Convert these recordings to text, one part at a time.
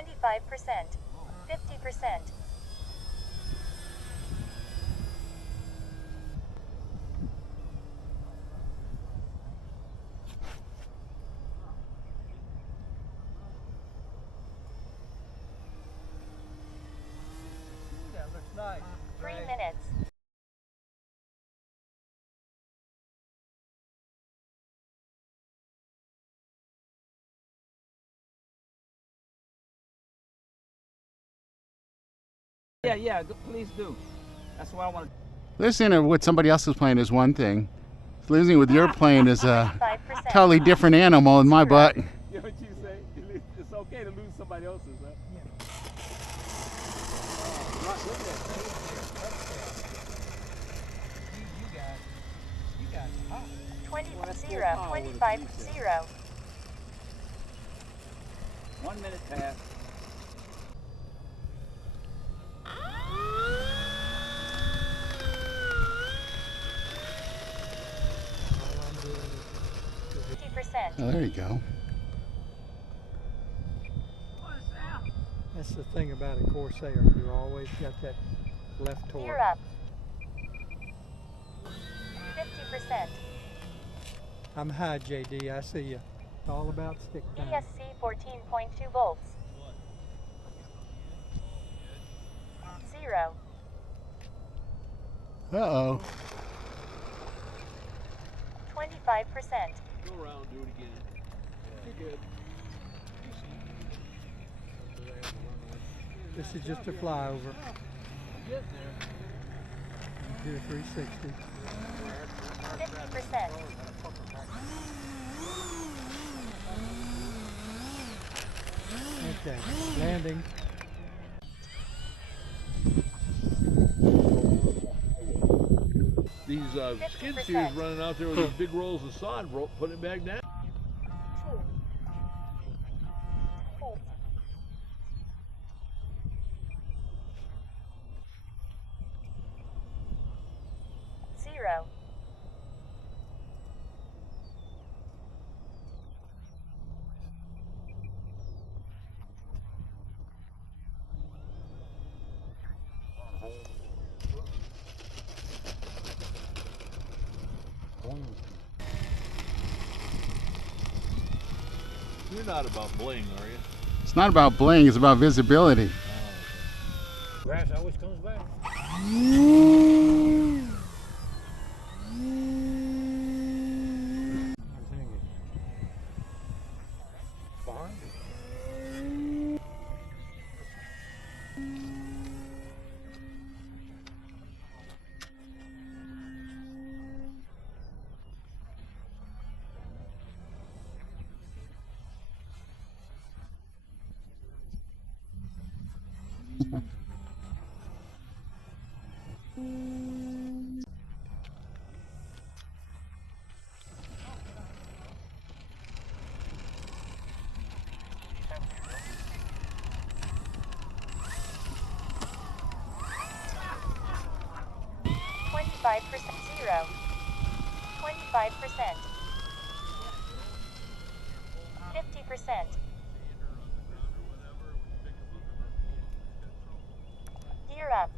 25%, 50%. That looks nice. 3 minutes. Yeah, please do. That's what I want to. Listening to what somebody else is playing is one thing. Listening with your playing is a totally different animal in my butt. You know what you say? It's okay to lose somebody else's, huh? Yeah. You guys hot. 20-0, 25-0. 1 minute past. Oh, there you go. That's the thing about a Corsair. You always got that left torque. Gear up. 50%. I'm high, JD. I see you. It's all about stick time. ESC 14.2 volts. 0. Uh-oh. 25%. Go around, do it again. You're good. This is just a flyover. Get there. Do a 360. 50%. Okay, landing. These skid steers running out there with these big rolls of sod, putting it back down. 0. You're not about bling, are you? It's not about bling, it's about visibility. Grass always comes back. Five percent 0. 25%. 50%. Gear up.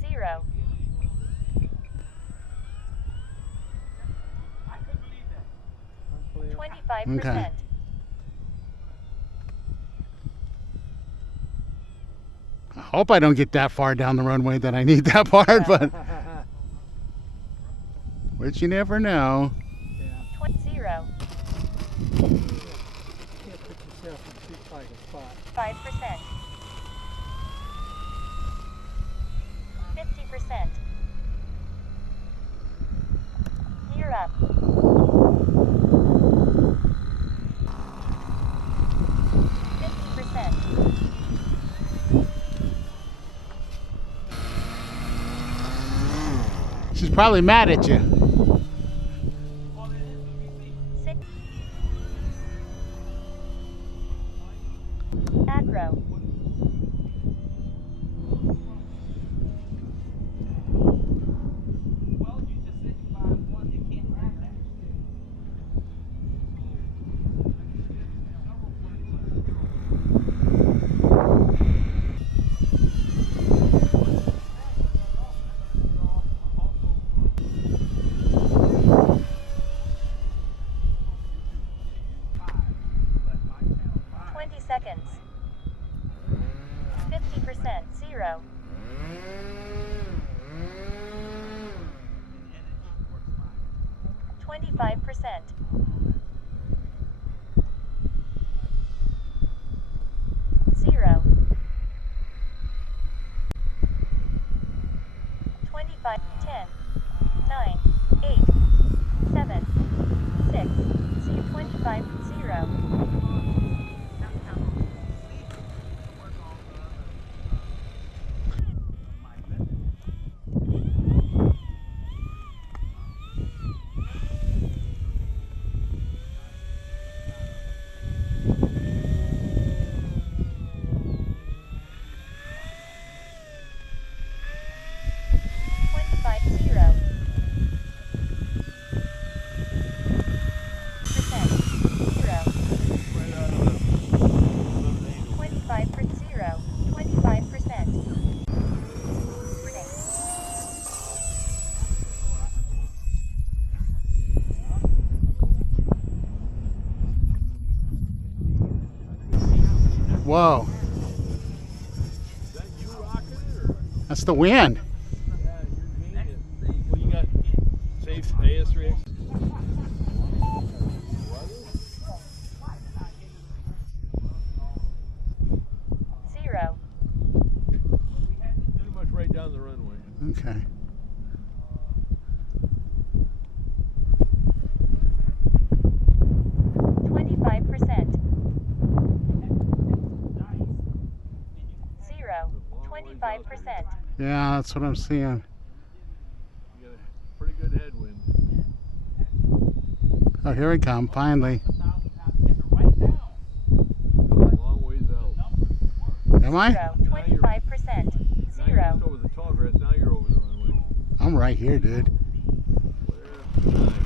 0. I couldn't believe that. 25%. Okay. I hope I don't get that far down the runway that I need that part, but which you never know. Yeah. 0. You can't put yourself in too tight a spot. 5%. 50%. Gear up. 50%. She's probably mad at you. 6. Acro. 'Well, you just 25%. 0. 25, 10, 9, 8, 7, 6, 25, 0. Whoa, Is that you rocking it, or? that's the wind. Yeah, you're genius. Well, you got safe AS3X. 0. Pretty much right down the runway. Okay. Zero. 25%. Yeah, that's what I'm seeing. You got a pretty good headwind. Oh, here we come, finally. Going a long ways out. Am I? 0. 25%. Now you're 0. just over the tall grass. Now you're over the runway. I'm right here, dude. Nice.